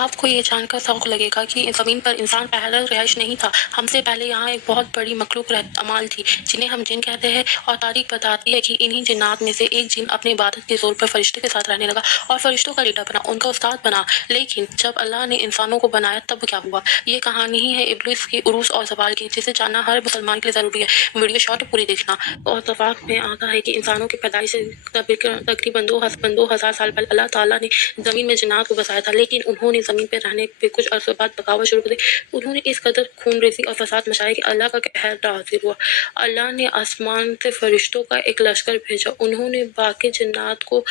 آپ کو یہ جان کر شوق لگے گا کہ زمین پر انسان پہلا رہائش نہیں تھا، ہم سے پہلے یہاں ایک بہت بڑی مخلوق اعمال تھی جنہیں ہم جن کہتے ہیں، اور تاریخ بتاتی ہے کہ انہی جنات میں سے ایک جن اپنی عبادت کے زور پر فرشتے کے ساتھ رہنے لگا اور فرشتوں کا لیڈر بنا، ان کا استاد بنا۔ لیکن جب اللہ نے انسانوں کو بنایا تب کیا ہوا؟ یہ کہانی ہی ہے ابلیس کی عروج اور زوال کی، جسے جاننا ہر مسلمان کے لیے ضروری ہے۔ ویڈیو شارٹ پوری دیکھنا۔ اور تفاق میں آتا ہے کہ انسانوں کی پیدائش سے تقریباً 2000 سال پہلے اللہ تعالیٰ نے زمین میں جنات کو بسایا تھا، لیکن انہوں نے زمین پہ رہنے کے کچھ عرصے بعد بغاوت شروع کر دی۔ انہوں نے اس قدر خون ریزی اور فساد مچایا کہ اللہ کا قہر نازل ہوا۔ اللہ نے آسمان سے فرشتوں کا ایک لشکر بھیجا، انہوں نے باقی جنات کو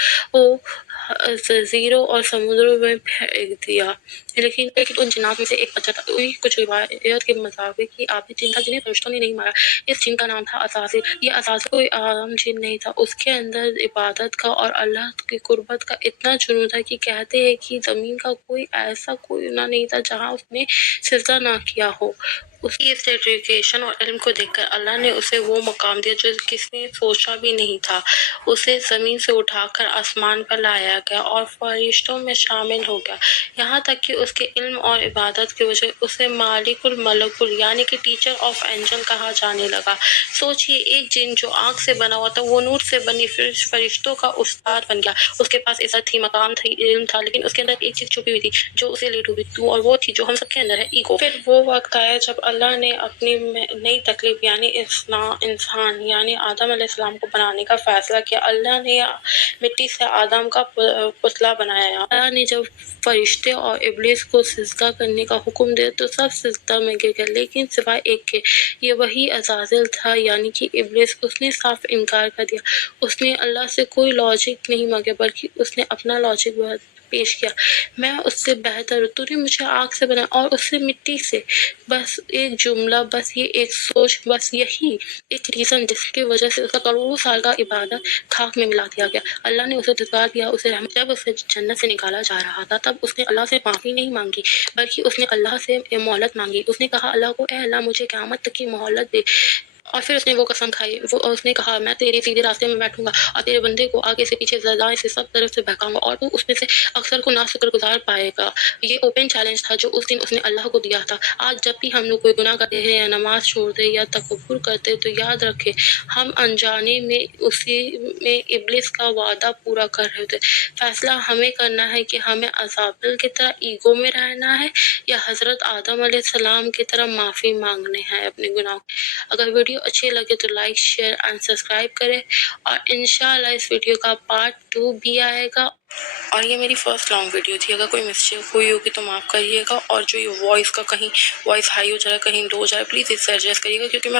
جزیروں اور سمندروں میں پھینک دیا، لیکن ان جنات میں سے ایک بچا تھا۔ کچھ روایت کے مطابق یہ آخری جن تھا جنہیں فرشتوں نے نہیں مارا۔ اس جن کا نام تھا عزازیل۔ یہ عزازیل کوئی عام جن نہیں تھا، اس کے اندر عبادت کا اور اللہ کی قربت کا اتنا جنون تھا کہ کہتے ہیں کہ زمین کا کوئی ایسا کونا نہیں تھا جہاں اس نے سجدہ نہ کیا ہو۔ اس کی اس ڈیڈیکیشن اور علم کو دیکھ کر اللہ نے اسے وہ مقام دیا جو کسی نے سوچا بھی نہیں تھا۔ اسے زمین سے اٹھا کر آسمان پر لایا گیا اور فرشتوں میں شامل ہو گیا، یہاں تک کہ اس کے علم اور عبادت کی وجہ اسے مالک الملک یعنی کہ ٹیچر آف اینجل کہا جانے لگا۔ سوچئے، ایک جن جو آگ سے بنا ہوا تھا، وہ نور سے بنی فرشتوں کا استاد بن گیا۔ اس کے پاس عزت تھی، مقام تھی، علم تھا، لیکن اس کے اندر ایک چیز چھپی ہوئی تھی جو اسے لے ڈوبی تھی، اور وہ تھی جو ہم سب کے اندر ہے، ایگو۔ پھر وہ وقت آیا جب اللہ نے اپنی نئی تخلیق یعنی انسان یعنی آدم علیہ السلام کو بنانے کا فیصلہ کیا۔ اللہ نے مٹی سے آدم کا پتلا بنایا۔ اللہ نے جب فرشتے اور ابلیس کو سجدہ کرنے کا حکم دیا تو سب سجدہ میں گر گئے، لیکن سوائے ایک کے، یہ وہی عزازیل تھا یعنی کہ ابلیس۔ اس نے صاف انکار کر دیا، اس نے اللہ سے کوئی لاجک نہیں مانگا بلکہ اس نے اپنا لاجک پیش کیا۔ میں اس سے بہتر ہوں، تو نے مجھے آگ سے بنایا اور اس سے مٹی سے۔ بس ایک جملہ، بس یہ ایک سوچ، بس یہی ایک ریزن جس کی وجہ سے اس کا کروڑوں سال کا عبادت خاک میں ملا دیا گیا۔ اللہ نے اسے دھتکار دیا، اسے رحمت۔ جب اسے جنت سے نکالا جا رہا تھا تب اس نے اللہ سے معافی نہیں مانگی بلکہ اس نے اللہ سے مہلت مانگی۔ اس نے کہا اللہ کو، اے اللہ مجھے قیامت تک کی مہلت دے۔ اور پھر اس نے وہ قسم کھائی، اس نے کہا میں تیرے سیدھے راستے میں بیٹھوں گا اور تیرے بندے کو آگے سے پیچھے دائیں سے سب طرف سے بہکاؤں گا اور تو اس میں سے اکثر کو ناشکر گزار پائے گا۔ یہ اوپن چیلنج تھا جو اس دن اس نے اللہ کو دیا تھا۔ آج جب بھی ہم لوگ کوئی گناہ کرتے ہیں یا نماز چھوڑتے یا تکبر کرتے تو یاد رکھیں ہم انجانے میں اسی میں ابلیس کا وعدہ پورا کر رہے ہوتے۔ فیصلہ ہمیں کرنا ہے کہ ہمیں عزازیل کی طرح ایگو میں رہنا ہے یا حضرت آدم علیہ السلام کی طرح معافی مانگنے ہیں اپنے گناہوں۔ اگر ویڈیو اچھی لگے تو لائک، شیئر اینڈ سبسکرائب کریں، اور انشاءاللہ اس ویڈیو کا پارٹ 2 بھی آئے گا۔ اور یہ میری فرسٹ لانگ ویڈیو تھی، اگر کوئی مسٹیک ہوئی ہوگی تو معاف کریے گا، اور جو یہ وائس کا کہیں وائس ہائی ہو جائے، کہیں لو ہو جائے، پلیز اسے ایڈجسٹ کریے گا، کیونکہ میں